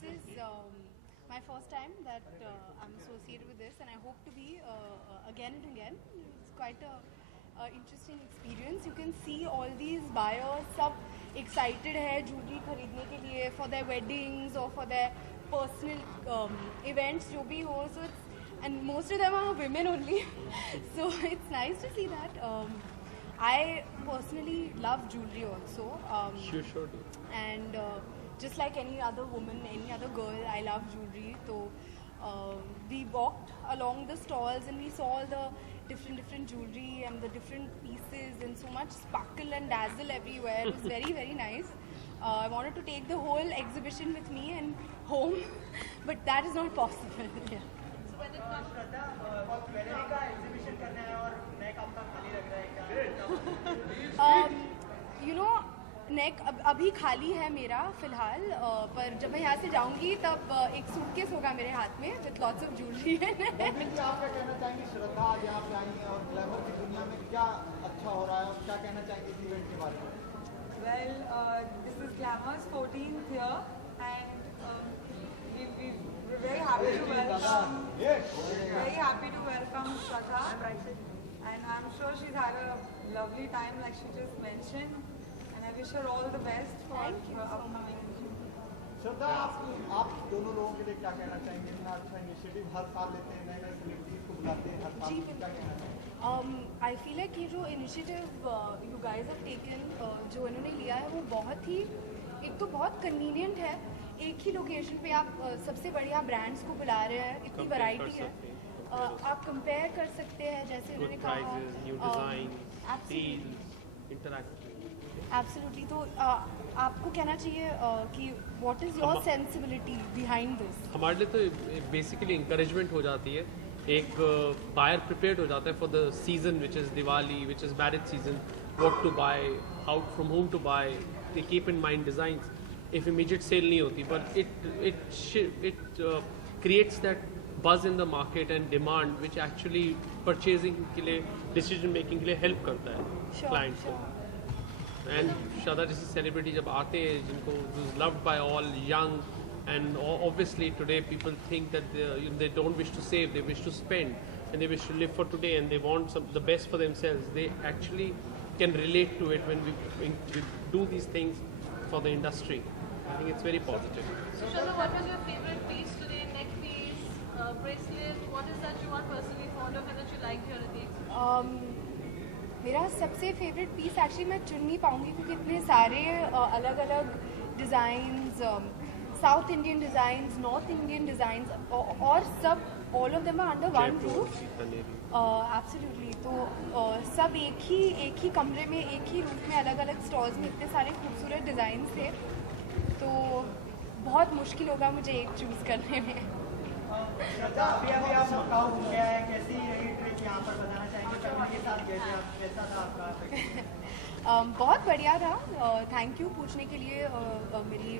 This is my first time that I'm associated with this, and I hope to be again and again. It's quite a interesting experience. You can see all these buyers, सब excited है jewelry खरीदने के लिए for their weddings or for their personal events जो भी हो. So it's, and most of them are women only. So it's nice to see that. I personally love jewelry also. You sure do. And just like any other woman, any other girl, I love jewelry. So we walked along the stalls and we saw all the different jewelry and the different pieces and so much sparkle and dazzle everywhere. It was very nice. I wanted to take the whole exhibition with me and home, but that is not possible. Yeah. So when it comes श्रद्धा बहुत jewellery का exhibition करना है और नेक आपका खाली लग रहा है क्या? You know, नेक अभी खाली है मेरा फिलहाल, पर जब मैं यहाँ से जाऊँगी तब एक सूटकेस होगा मेरे हाथ में विथ लॉट्स ऑफ ज्वेलरी. आप क्या कहना चाहेंगे श्रद्धा आज यहाँ पे आई है और ग्लैमर की दुनिया में क्या अच्छा हो रहा है और क्या कहना चाहेंगे इस इवेंट के बारे में? Well, this is Glamour's 14th year, and we're very happy to welcome Shraddha, and I'm sure she's had a lovely time, like she just mentioned, and I wish her all the best for her upcoming. श्रद्धा आप दोनों लोगों के लिए क्या कहना चाहेंगे? इतना अच्छा इनिशिएटिव हर साल लेते हैं, नए सेलिब्रिटीज को बुलाते हैं हर साल, क्या कहना चाहेंगे? आई फील लाइक ये जो initiative you guys have taken, जो इन्होंने लिया है वो बहुत ही, एक तो बहुत कन्वीनियंट है. एक ही लोकेशन पे आप सबसे बढ़िया ब्रांड्स को बुला रहे हैं, इतनी वैरायटी है, आप कंपेयर कर सकते हैं जैसे उन्होंने कहा. एब्सोल्युटली. तो आपको कहना चाहिए कि what is your sensibility behind this? हमारे लिए तो बेसिकली इंकरेजमेंट हो जाती है. एक बायर प्रिपेयर्ड हो जाता है for the season which is Diwali, which is marriage season, what to buy, how from home to buy. They keep in mind designs. If immediate sale नहीं होती, but it creates that buzz in the market and demand which actually purchasing के लिए, decision making के लिए help करता है clients को. And श्रद्धा जैसे सेलिब्रिटी जब आते हैं जिनको loved by all, young, and obviously today people think that they don't wish to save, they wish to spend, and they wish to live for today, and they want the best for themselves. They actually can relate to it when we do these things for the industry. I think it's very positive. So Shraddha, what was your favorite piece today? Neck piece, bracelet, what is that you are personally fond of and that you liked here at the exhibition? मेरा सबसे favourite piece actually मैं चुन नहीं पाऊँगी क्योंकि इतने सारे अलग अलग designs, south Indian designs, north Indian designs, और सब all of them are under one roof. Absolutely. तो सब एक ही कमरे में, एक ही रूफ में, अलग अलग स्टॉल्स में इतने सारे खूबसूरत डिज़ाइंस थे, तो बहुत मुश्किल होगा मुझे एक चूज़ करने में. श्रद्धा अभी आप मकाऊ घूम गया है, कैसी रही ट्रिप यहाँ पर बताना चाहेंगे? फैमिली के साथ गए थे आप, कैसा था आपका? बहुत बढ़िया था. थैंक यू पूछने के लिए. मेरी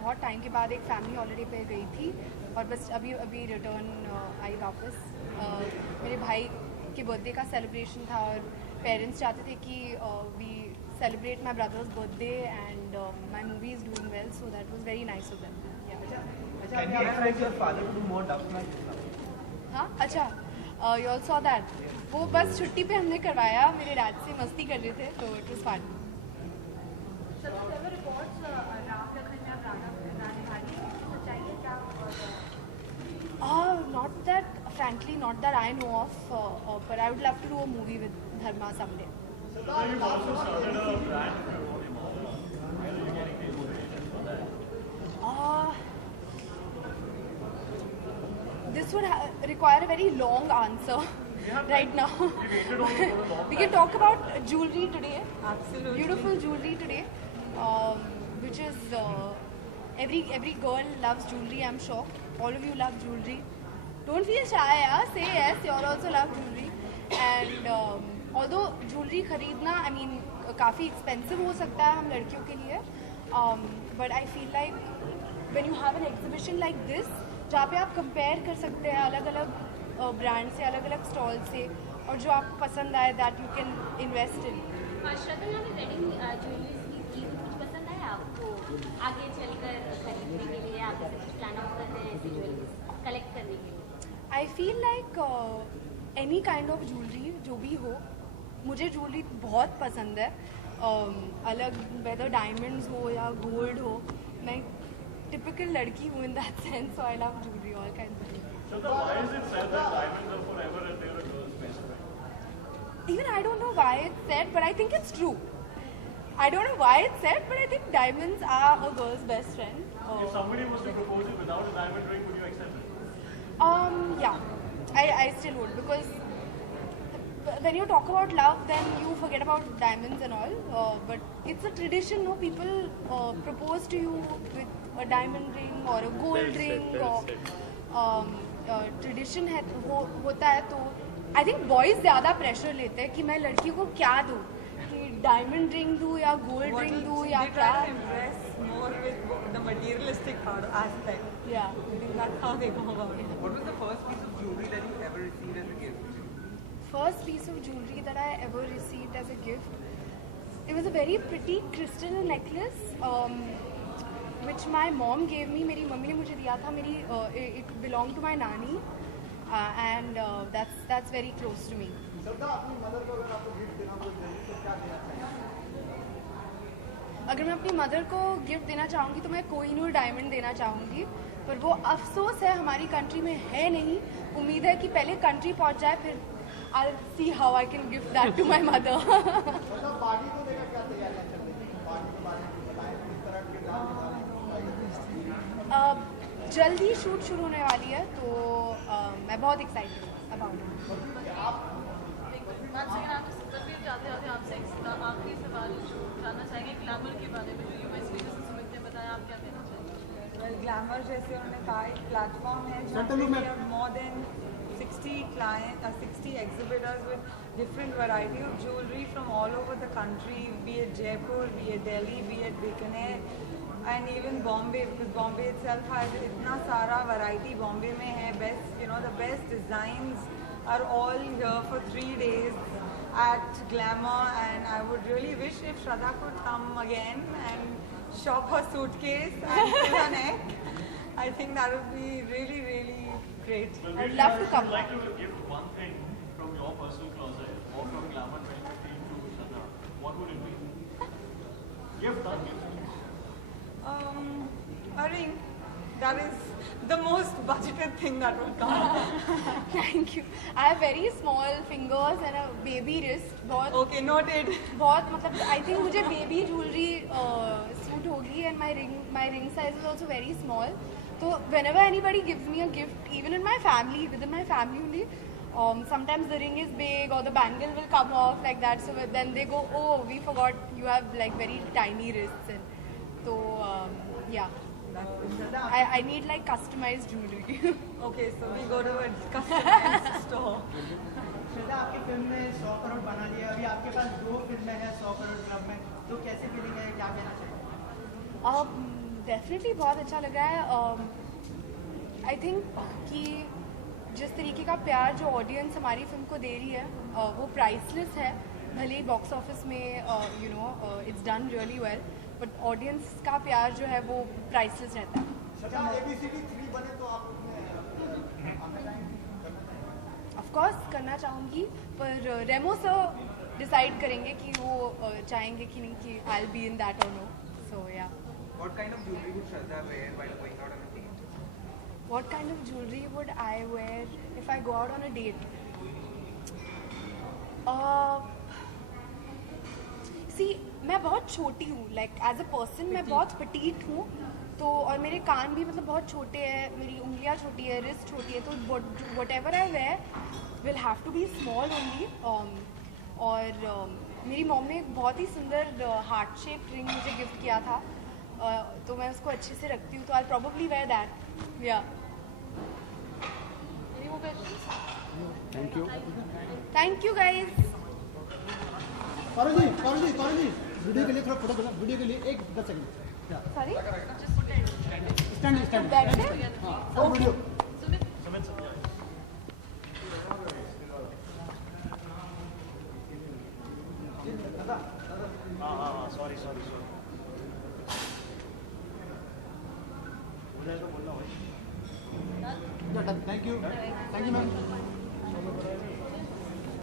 बहुत टाइम के बाद एक फैमिली हॉलीडे पे गई थी और बस अभी रिटर्न आई वापस. मेरे भाई के बर्थडे का सेलिब्रेशन था और पेरेंट्स चाहते थे कि we celebrate my brother's birthday and my movie is doing well, so that was very nice of them. Can you expect your father to do more dubs like this? हाँ, अच्छा, you all saw that. वो बस छुट्टी पे हमने करवाया, मेरे dad से मस्ती कर रहे थे, तो it was fun. Shraddha, there were reports Ram Lakhan में रानी भागी, सच्चाई है क्या? Not that, frankly, not that I know of, but I would love to do a movie with Dharma someday. You've also started a brand for your own model. Where are you getting the inspiration for that? This would require a very long answer right now. We can talk about jewelry today. Absolutely. Beautiful jewelry today, which is every girl loves jewelry, I'm sure. All of you love jewelry. Don't feel shy, yeah? Say yes, you all also love jewelry. And although jewelry खरीदना, I mean, काफ़ी expensive हो सकता है हम लड़कियों के लिए, but I feel like when you have an exhibition like this, जहाँ पे आप कंपेयर कर सकते हैं अलग अलग ब्रांड से, अलग अलग स्टॉल से, और जो आपको पसंद आए that you can invest in. Shraddha, यहाँ पे वेडिंग ज्वेलरीज की कुछ पसंद आया आपको आगे चलकर खरीदने के लिए? आप जैसे कुछ प्लान आउट करते हैं ऐसी ज्वेलरीज कलेक्ट करने के लिए? I feel like any kind of jewellery जो भी हो, मुझे ज्वेलरी बहुत पसंद है. अलग वेदर डायमंड्स हो या गोल्ड हो, मैं टिपिकल लड़की हूँ in that sense, so I love jewellery, all kinds of jewellery. Shraddha, why is it said that diamonds are forever and they're a girl's best friend? Even I don't know why it's said, but I think it's true. I don't know why it's said, but I think diamonds are a girl's best friend. If somebody was to propose it without a diamond ring, would you accept it? Yeah, I still would, because when you talk about love, then you forget about diamonds and all. But it's a tradition, no? People propose to you with a diamond ring or a gold ring, or tradition है होता है. तो I think boys ज़्यादा pressure लेते हैं कि मैं लड़की को क्या दूँ, कि diamond ring दूँ या gold ring दूँ या they क्या. try to impress more with the materialistic part aspect. Yeah. I think that's how they go about it. What was the first piece of jewelry that you ever received as a gift? First piece of jewelry that I ever received as a gift, it was a very pretty crystal necklace, which my mom gave me. मेरी mummy ने मुझे दिया था. It belonged to my nani, and that's very close to me. श्रद्धा, अपनी mother को अगर आपको gift देना हो तो क्या देना चाहिए? अगर मैं अपनी मदर को गिफ्ट देना चाहूँगी तो मैं कोहिनूर डायमंड देना चाहूँगी, पर वो अफसोस है हमारी कंट्री में है नहीं. उम्मीद है कि पहले कंट्री पहुँच जाए, फिर I'll see how I can gift that to my mother. मतलब पार्टी को लेकर क्या तैयारियां चल रही हैं? पार्टी के बारे में बताएं, किस तरह के किरदार निभाने? जल्द ही शूट शुरू होने वाली है, तो मैं बहुत एक्साइटेड हूँ अबाउट इट. तस्वीर जाते जाते आपसे एक आखिरी सवाल जो जानना चाहेंगे ग्लैमर के बारे में, जो यूएस में जैसे सुमित ने बताया, आप क्या कहना चाहेंगे? Well, Glamour, जैसे उन्होंने कहा, एक प्लेटफॉर्म है जहाँ पे we have more than 60 60 exhibitors with different variety of jewelry from all over the country, be it Jaipur, be it Delhi, be it Bikaner, and even Bombay, because Bombay itself has itna sara variety. Bombay mein hai best, the best designs are all here for 3 days at Glamour, and I would really wish if Shraddha could come again and shop her suitcase and fill her neck. I think that would be really, really great. I'd love to come. If you'd like to gift one thing from your personal closet or from Glamour 2015 to Shraddha, what would it be? Gift, not gift. A ring. That is the most budgeted thing that will come. Thank you. I have very small fingers and a baby wrist. बहुत Okay, noted. बहुत मतलब I think मुझे baby jewelry suit होगी, and my ring size is also very small. So whenever anybody gives me a gift, even in my family, within my family only, sometimes the ring is big or the bangle will come off like that. So then they go, oh, we forgot you have like very tiny wrists. And so yeah, I need like customized jewelry. Okay, so we go to a customized store. श्रद्धा, आपकी film ने 100 करोड़ बना लिया. अभी आपके पास 2 फिल्में हैं 100 crore club में, तो कैसी फीलिंग है, क्या कहना चाहिए? डेफिनेटली बहुत अच्छा लग रहा है. आई थिंक कि जिस तरीके का प्यार जो ऑडियंस हमारी फिल्म को दे रही है, वो प्राइसलेस है. भले ही बॉक्स ऑफिस में it's done really well, but audience का प्यार जो है वो प्राइसलेस रहता है. श्रद्धा, ABCD 3 बने तो आप उसमें आना चाहेंगे? ऑफ कोर्स करना चाहूँगी, पर रेमो सर डिसाइड करेंगे कि वो चाहेंगे कि नहीं कि I will be in that और नो. सो या. What kind of jewelry would Shraddha wear while going out on a date? What kind of jewelry would I wear if I go out on a date? See, मैं बहुत छोटी हूँ, like as a person मैं बहुत petite हूँ, तो और मेरे कान भी मतलब बहुत छोटे हैं, मेरी उंगलियाँ छोटी है, रिस्ट छोटी है, तो whatever I wear will have to be small only. और मेरी मॉम ने एक बहुत ही सुंदर हार्ट शेप रिंग मुझे गिफ्ट किया था, तो मैं उसको अच्छे से रखती हूँ, तो आई probably wear that. Yeah. Any more questions? Thank you. Thank you guys. Kaurav ji, video के लिए थोड़ा फोटो बना, वीडियो के लिए 10 second. Sorry? Stand. That's it? हाँ, वीडियो. Sumit, sorry. हो जाए तो बोलना भाई। Thank you. Thank you, ma'am.